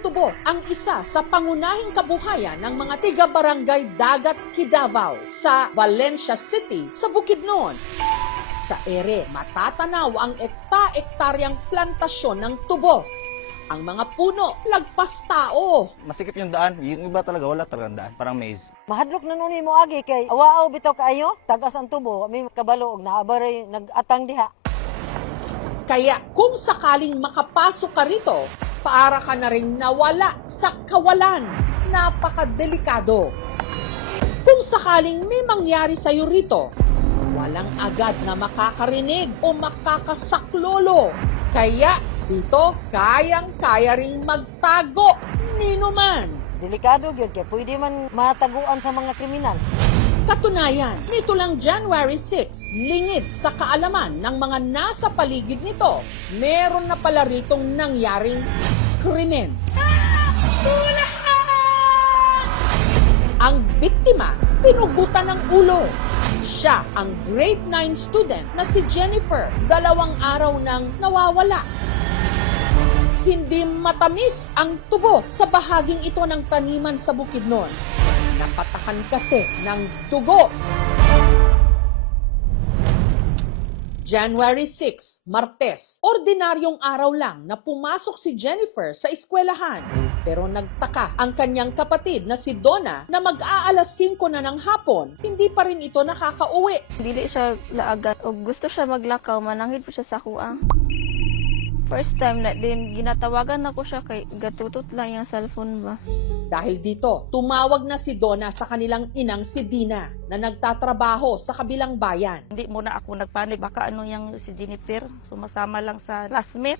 Tumutubo ang isa sa pangunahing kabuhayan ng mga tiga-barangay Dagat Kidavao sa Valencia City sa Bukidnon. Sa ere, matatanaw ang ekta-ektaryang plantasyon ng tubo. Ang mga puno, lagpas tao. Masikip yung daan. Yung iba talaga, wala talagang daan. Parang maze. Mahadlok na nun mo agi kay awaaw bitaw kaayo, tagas ang tubo, may kabalo og naabaray nag-atang diha. Kaya kung sakaling makapasok ka rito, para ka na rin nawala sa kawalan. Napakadelikado. Kung sakaling may mangyari sa'yo rito, walang agad na makakarinig o makakasaklolo. Kaya dito, kayang-kaya ring magtago nino man. Delikado gyud kay pwede man mataguan sa mga kriminal. Katunayan, nito lang January 6, lingid sa kaalaman ng mga nasa paligid nito, meron na pala ritong nangyaring krimen. Ang biktima, pinugutan ng ulo. Siya ang grade 9 student na si Jennifer, 2 araw nang nawawala. Hindi matamis ang tubo sa bahaging ito ng taniman sa Bukidnon. Napatakan kasi ng dugo. January 6, Martes, ordinaryong araw lang na pumasok si Jennifer sa eskwelahan. Pero nagtaka ang kanyang kapatid na si Donna na mag-aalas 5 na ng hapon, hindi pa rin ito nakakauwi. Dili siya laagan o gusto siya maglakaw, mananghid po siya sa kuang. First time na din, ginatawagan ako siya kay gatutot lang yung cellphone ba. Dahil dito, tumawag na si Donna sa kanilang inang si Dina na nagtatrabaho sa kabilang bayan. Hindi muna ako nagpanik, baka ano yung si Jennifer, sumasama lang sa classmate.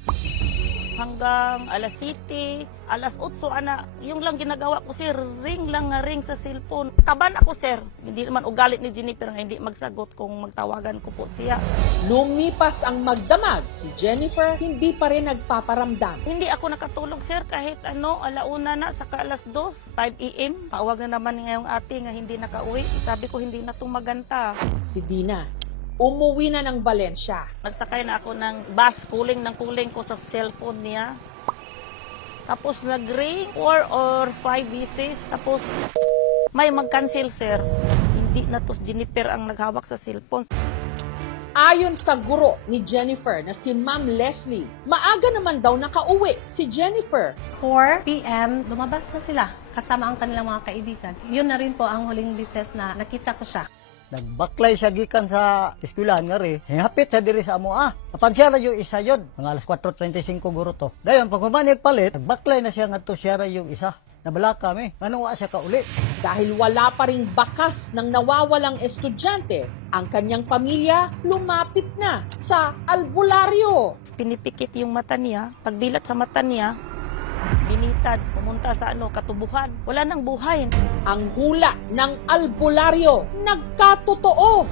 Hanggang alas 7, alas 8, ana, yung lang ginagawa ko, sir, ring lang nga ring sa cellphone. Kaban ako, sir. Hindi naman ugalit ni Jennifer nga hindi magsagot kung magtawagan ko po siya. Lumipas ang magdamag, si Jennifer hindi pa rin nagpaparamdam. Hindi ako nakatulog, sir, kahit ano, alauna na, saka alas 2, 5 a.m. Tawag na naman ngayong ate nga hindi nakauwi. Sabi ko, hindi na itong maganta. Si Dina, umuwi na ng Valencia. Nagsakay na ako ng bus, kuling ko sa cellphone niya. Tapos nag-ring 4 or 5 beses. Tapos may mag-cancel, sir. Hindi na to Jennifer ang naghawak sa cellphone. Ayon sa guro ni Jennifer na si Ma'am Leslie, maaga naman daw nakauwi si Jennifer. 4 p.m. lumabas na sila kasama ang kanilang mga kaibigan. Yun na rin po ang huling bises na nakita ko siya. Nagbaklay siya gikan sa eskwelahan nga ri. Hapit sa diri sa amo Napansya ra yung isa yun. Mga alas 4:35 guro to. Dayon pag humanig palit, nagbaklay na siya ngadto siya ra yung isa. Nabala kami. Ano wa siya kauli? Dahil wala pa ring bakas ng nawawalang estudyante, ang kanyang pamilya lumapit na sa albularyo. Pinipikit yung mata niya. Pagbilat sa mata niya, binitad, pumunta sa katubuhan. Wala nang buhay. Ang hula ng albularyo nagkatotoo.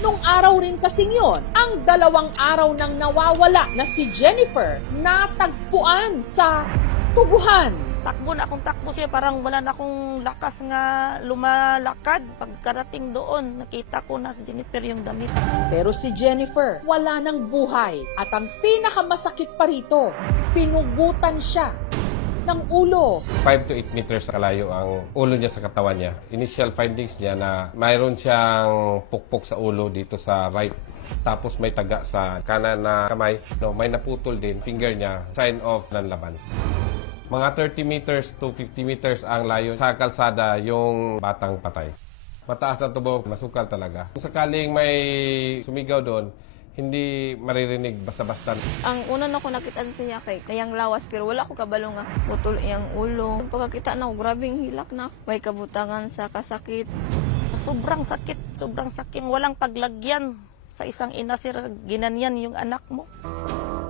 Nung araw rin kasing yun, ang 2 araw nang nawawala na si Jennifer natagpuan sa tubuhan. Takbo na akong takbo siya, parang wala na akong lakas nga lumalakad. Pagkarating doon, nakita ko na si Jennifer yung damit. Pero si Jennifer, wala nang buhay. At ang pinakamasakit pa rito, pinugutan siya ng ulo. 5 to 8 meters kalayo ang ulo niya sa katawan niya. Initial findings niya na mayroon siyang pukpok sa ulo dito sa right. Tapos may taga sa kanan na kamay. No, may naputol din finger niya, sign of nanlaban. Mga 30 meters to 50 meters ang layo sa kalsada yung batang patay. Mataas na tubo, masukal talaga. Kung sakaling may sumigaw doon, hindi maririnig basta-basta. Ang una na ko nakita siya kay kayang lawas pero wala ko kabalo nga putol iyang ulo. Pagkakita na ko, grabing hilak na. May kabutangan sa kasakit. Sobrang sakit. Walang paglagyan sa isang ina, sir. Ginanyan yung anak mo.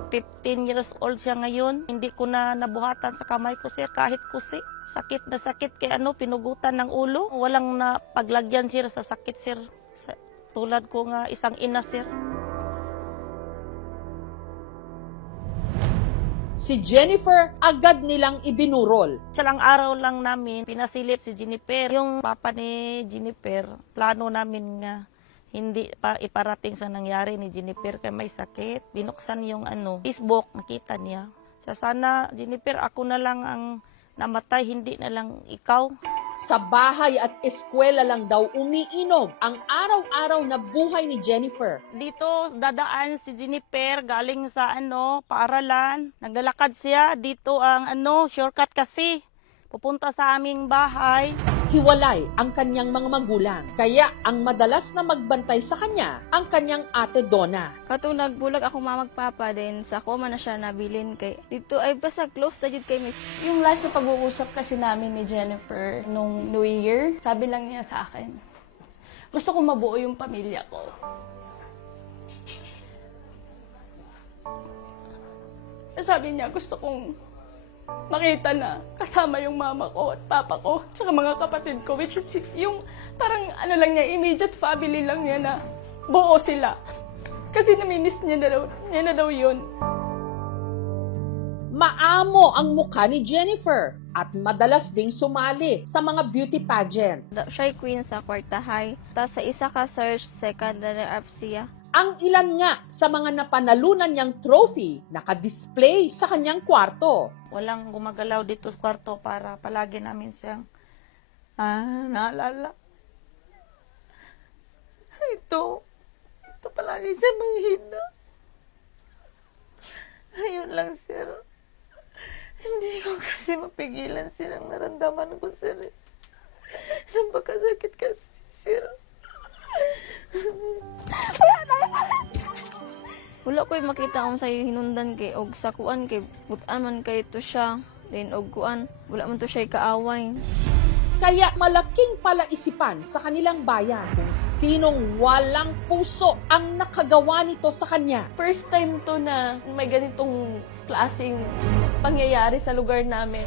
15 years old siya ngayon. Hindi ko na nabuhatan sa kamay ko, sir, kahit kusi. Sakit na sakit kay pinugutan ng ulo. Walang na paglagyan, sir, sa sakit, sir. Tulad ko nga isang ina, sir. Si Jennifer agad nilang ibinurol. Salang araw lang namin pinasilip si Jennifer. Yung papa ni Jennifer, plano namin nga hindi pa iparating sa nangyari ni Jennifer kay may sakit. Binuksan yung Facebook, nakita niya. Sana, Jennifer, ako na lang ang namatay, hindi na lang ikaw. Sa bahay at eskwela lang daw umiinog ang araw-araw na buhay ni Jennifer. Dito dadaan si Jennifer galing sa paaralan. Naglalakad siya dito ang shortcut kasi pupunta sa aming bahay. Hiwalay ang kanyang mga magulang, kaya ang madalas na magbantay sa kanya ang kanyang ate Donna. Katong nagbulag ako mamagpapa din sa ako man na siya nabilin kay dito ay basta close na jud kay miss. Yung last na pag-uusap kasi namin ni Jennifer nung New Year, sabi lang niya sa akin, gusto ko mabuo yung pamilya ko. Sabi niya, gusto kong makita na kasama yung mama ko at papa ko, tsaka mga kapatid ko, which is yung parang lang niya, immediate family lang niya na buo sila. Kasi namimiss niya na daw yun. Maamo ang mukha ni Jennifer at madalas ding sumali sa mga beauty pageant. Siya'y queen sa kwartahay. Tas sa isa ka search, second runner-up siya. Ang ilan nga sa mga napanalunan niyang trophy nakadisplay sa kanyang kwarto. Walang gumagalaw dito sa kwarto para palagi namin siyang naalala. Ito palagi siya mahina. Ayun lang, sir. Hindi ko kasi mapigilan silang naramdaman ko, sir. Napakasakit kasi, sir. Wala ko'y makita kung sa'yo hinundan kay og sa kuan kay butan man kay to siya. Then og kuan, wala man to siya kaaway. Kaya malaking palaisipan sa kanilang bayan kung sinong walang puso ang nakagawa nito sa kanya. First time to na may ganitong klaseng pangyayari sa lugar namin.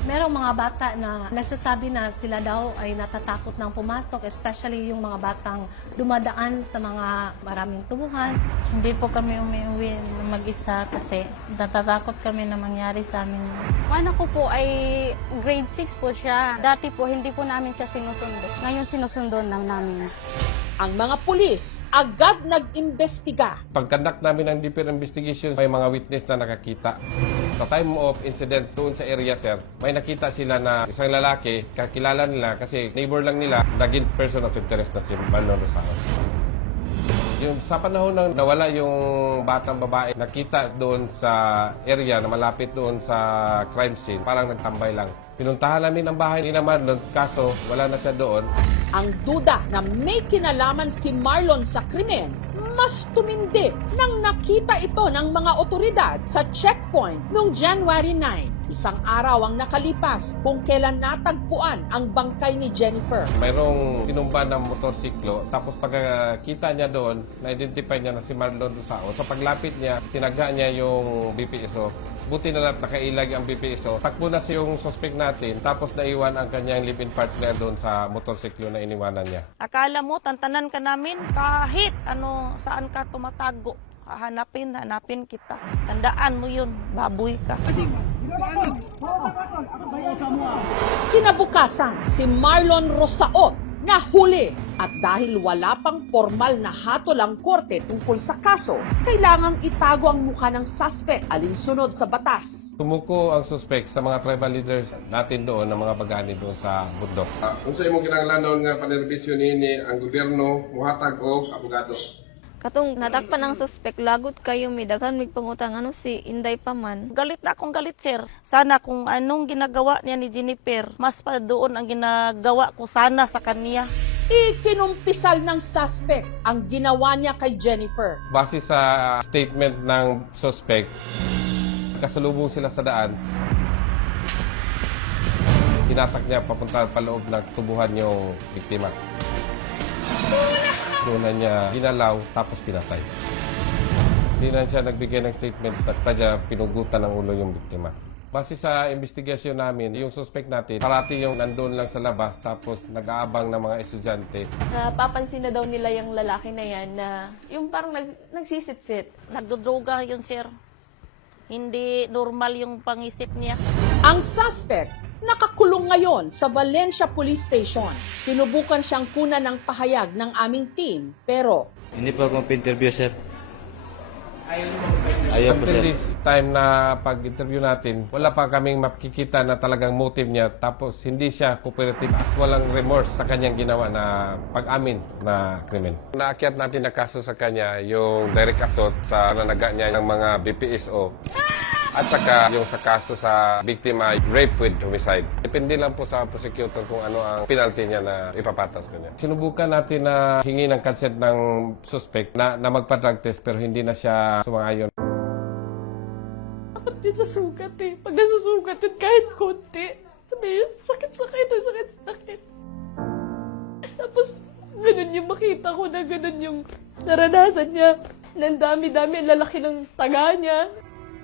Merong mga bata na nagsasabi na sila daw ay natatakot nang pumasok, especially yung mga batang dumadaan sa mga maraming tubuhan. Hindi po kami umuwi mag-isa kasi natatakot kami na mangyari sa amin. Anak ko po ay grade 6 po siya. Dati po hindi po namin siya sinusundo. Ngayon sinusundo na namin. Ang mga pulis agad nag-imbestiga. Pag-conduct namin ng deeper investigation, may mga witness na nakakita. Sa time of incident doon sa area, sir, may nakita sila na isang lalaki, kakilala nila kasi neighbor lang nila, naging person of interest na si Marlon Rosao. Yung sa panahon na nawala yung batang babae, nakita doon sa area na malapit doon sa crime scene, parang nagtambay lang. Pinuntahan namin ang bahay ni Marlon, kaso wala na siya doon. Ang duda na may kinalaman si Marlon sa krimen, mas tumindi nang nakita ito ng mga otoridad sa checkpoint noong January 9. Isang araw ang nakalipas kung kailan natagpuan ang bangkay ni Jennifer. Mayroong tinumba ng motorsiklo, tapos pagkita niya doon, na-identify niya na si Marlon Rosao. Sa paglapit niya, tinaga niya yung BPSO. Buti na lang nakailag ang BPSO. Takbo na siya yung suspect natin, tapos naiwan ang kanyang live-in partner doon sa motorsiklo na iniwanan niya. Akala mo, tantanan ka namin kahit saan ka tumatago. Hanapin kita. Tandaan mo yun, baboy ka. Kinabukasan, si Marlon Rosao nahuli at dahil wala pang formal na hatol ang korte tungkol sa kaso, kailangang itago ang mukha ng suspect alinsunod sa batas. Tumuko ang suspect sa mga tribal leaders natin doon, ng mga bagani doon sa bundok. Kung sa imong kinahanglanon nga panerbisyo niini ang gobyerno, muhatag og abogado. Katong natakpan ang suspect, lagot kayo may daghan may pangutang si Inday pa man. Galit na akong galit, sir. Sana kung anong ginagawa niya ni Jennifer, mas pa doon ang ginagawa ko sana sa kanya. Ikinumpisal ng suspect ang ginawa niya kay Jennifer. Base sa statement ng suspect, kasalubong sila sa daan, tinatak niya papunta paloob ng tubuhan yung biktima. Doon na niya ginalaw, tapos pinatay. Hindi na siya nagbigay ng statement at pa niya pinugutan ng ulo yung biktima. Base sa investigasyon namin, yung suspect natin, parati yung nandun lang sa labas, tapos nag-aabang ng mga estudyante. Napapansin na daw nila yung lalaki na yan na yung parang nagsisit-sit. Nagdudruga yun, sir. Hindi normal yung pangisip niya. Ang suspect nakakulong ngayon sa Valencia Police Station. Sinubukan siyang kunan ng pahayag ng aming team, pero Hindi pa ako ma-interview, sir. Ayaw niyo mag-interview. Ayaw po, Until sir. this time na pag-interview natin, wala pa kaming makikita na talagang motive niya. Tapos hindi siya cooperative at walang remorse sa kanyang ginawa na pag-amin na krimen. Naakyat natin na kaso sa kanya yung direct assault sa nanaga niya ng mga BPSO. At saka yung sa kaso sa biktima, rape with homicide. Depende lang po sa prosecutor kung ano ang penalty niya na ipapatas ko niya. Sinubukan natin na hingi ng consent ng suspect na magpa-drug test pero hindi na siya sumang-ayon. Takot yun sa sugat eh. Pag nasusugat yun kahit konti, sabi yun, sakit. Tapos, ganun yung makita ko na ganun yung naranasan niya. Ang dami-dami, ang lalaki ng taga niya.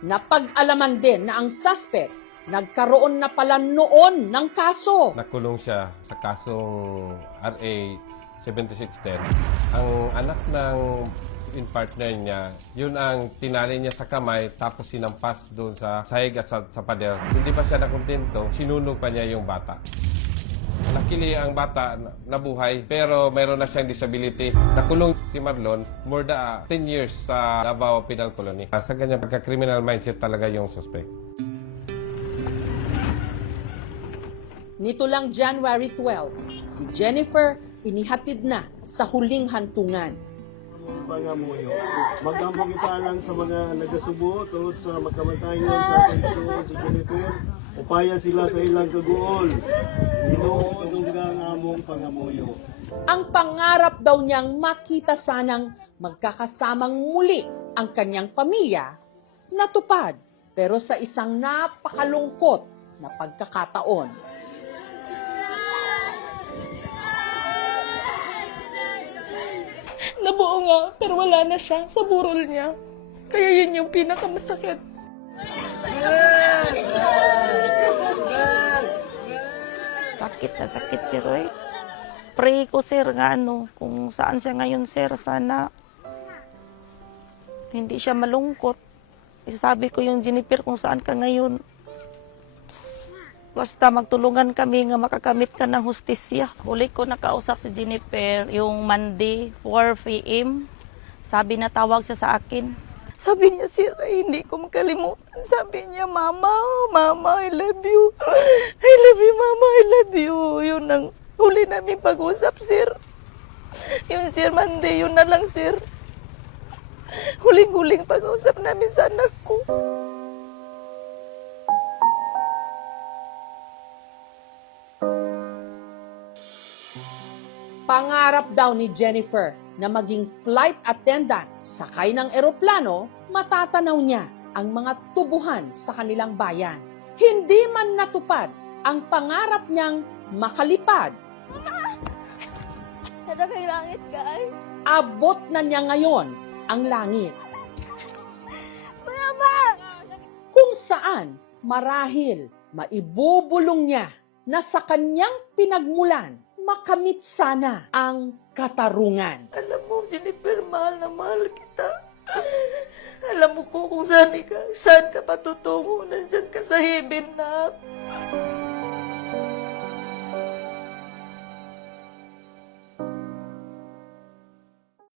Napag-alaman din na ang suspect nagkaroon na pala noon ng kaso. Nakulong siya sa kasong RA 7610. Ang anak ng in-partner niya, yun ang tinali niya sa kamay tapos sinampas doon sa sahig at sa pader. Hindi pa siya nakontento, sinunog pa niya yung bata. Luckily, ang bata nabuhay pero mayroon na siyang disability. Nakulong si Marlon more than 10 years sa Davao Penal Colony. Sa ganyang pagka-criminal mindset talaga yung suspect. Nito lang January 12, si Jennifer inihatid na sa huling hantungan. Pangamuyo. Magambong kita lang sa mga nagasubo tungod sa magkamatayon sa pagsuon sa Jennifer. Upaya sila sa ilang kaguol. Ginoo itong among pangamuyo. Ang pangarap daw niyang makita sanang magkakasamang muli ang kanyang pamilya, natupad pero sa isang napakalungkot na pagkakataon. Nabuo nga, pero wala na siya sa burol niya. Kaya yun yung pinakamasakit. Sakit na sakit si Roy. Pray ko, sir, nga kung saan siya ngayon, sir, sana hindi siya malungkot. Isasabi ko yung Jennifer kung saan ka ngayon. Basta magtulungan kami nga makakamit ka ng hustisya. Uli ko nakausap si Jennifer yung Monday, 4 p.m. Sabi na tawag siya sa akin. Sabi niya, sir, hindi ko makalimutan. Sabi niya, Mama, I love you. I love you, Mama, I love you. Yun ang huli namin pag-usap, sir. Yung sir, Monday, yun na lang, sir. Huling-huling pag-usap namin sa anak ko. Pangarap daw ni Jennifer na maging flight attendant sakay ng eroplano, matatanaw niya ang mga tubuhan sa kanilang bayan. Hindi man natupad ang pangarap niyang makalipad. Ano kay langit, guys? Abot na niya ngayon ang langit. Mama! Kung saan marahil maibubulong niya na sa kanyang pinagmulan makamit sana ang katarungan. Alam mo, Jennifer, mahal na mahal kita. Alam mo ko kung saan ka patutungo. Nandyan ka sa heaven na.